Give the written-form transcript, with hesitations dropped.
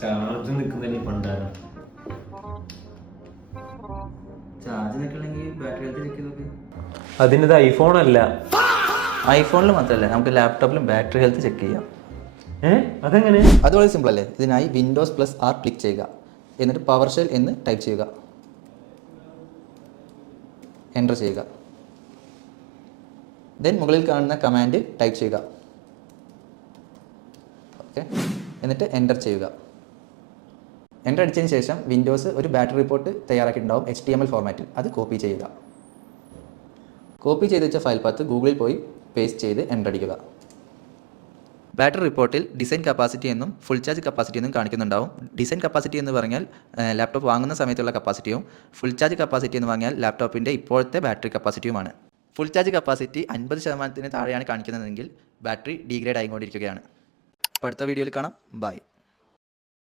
Charge നിൽക്കുന്നതിന് പണ്ടാണ്. Charge നിൽക്കണമെങ്കിൽ ബാറ്ററി ഹെൽത്ത് ചെക്ക് ചെയ്തൊക്കെ. അതിനത് ഐഫോൺ അല്ല. ഐഫോണിൽ മാത്രമല്ല, നമുക്ക് ലാപ്ടോപ്പിലും ബാറ്ററി ഹെൽത്ത് ചെക്ക് ചെയ്യാം. അതെങ്ങനെ? അത് വളരെ സിമ്പിൾ അല്ലേ. ഇതിനായി Windows+R ക്ലിക്ക് ചെയ്യുക, എന്നിട്ട് PowerShell എന്ന് ടൈപ്പ് ചെയ്യുക, എൻ്റർ ചെയ്യുക. ദെൻ മുകളിൽ കാണുന്ന കമാൻഡ് ടൈപ്പ് ചെയ്യുക. ഓക്കെ, എന്നിട്ട് എൻ്റർ ചെയ്യുക. എൻ്റർ അടിച്ചതിന് ശേഷം വിൻഡോസ് ഒരു ബാറ്ററി റിപ്പോർട്ട് തയ്യാറാക്കിയിട്ടുണ്ടാവും HTML ഫോർമാറ്റിൽ. അത് കോപ്പി ചെയ്യുക. കോപ്പി ചെയ്ത് വെച്ച ഫയൽ പാത്ത് ഗൂഗിളിൽ പോയി പേസ്റ്റ് ചെയ്ത് എൻ്റർ അടിക്കുക. ബാറ്ററി റിപ്പോർട്ടിൽ ഡിസൈൻ കപ്പാസിറ്റി എന്നും ഫുൾ ചാർജ് കപ്പാസിറ്റി എന്നും കാണിക്കുന്നുണ്ടാവും. ഡിസൈൻ കപ്പാസിറ്റി എന്ന് പറഞ്ഞാൽ ലാപ്ടോപ്പ് വാങ്ങുന്ന സമയത്തുള്ള കപ്പാസിറ്റിയും, ഫുൾ ചാർജ് കപ്പാസിറ്റി എന്ന് പറഞ്ഞാൽ ലാപ്ടോപ്പിൻ്റെ ഇപ്പോഴത്തെ ബാറ്ററി കപ്പാസിറ്റിയുമാണ്. ഫുൾ ചാർജ് കപ്പാസിറ്റി 50% താഴെയാണ് കാണിക്കുന്നതെങ്കിൽ ബാറ്ററി ഡീഗ്രേഡ് ആയിക്കൊണ്ടിരിക്കുകയാണ്. അപ്പോൾ അടുത്ത വീഡിയോയിൽ കാണാം. ബൈ.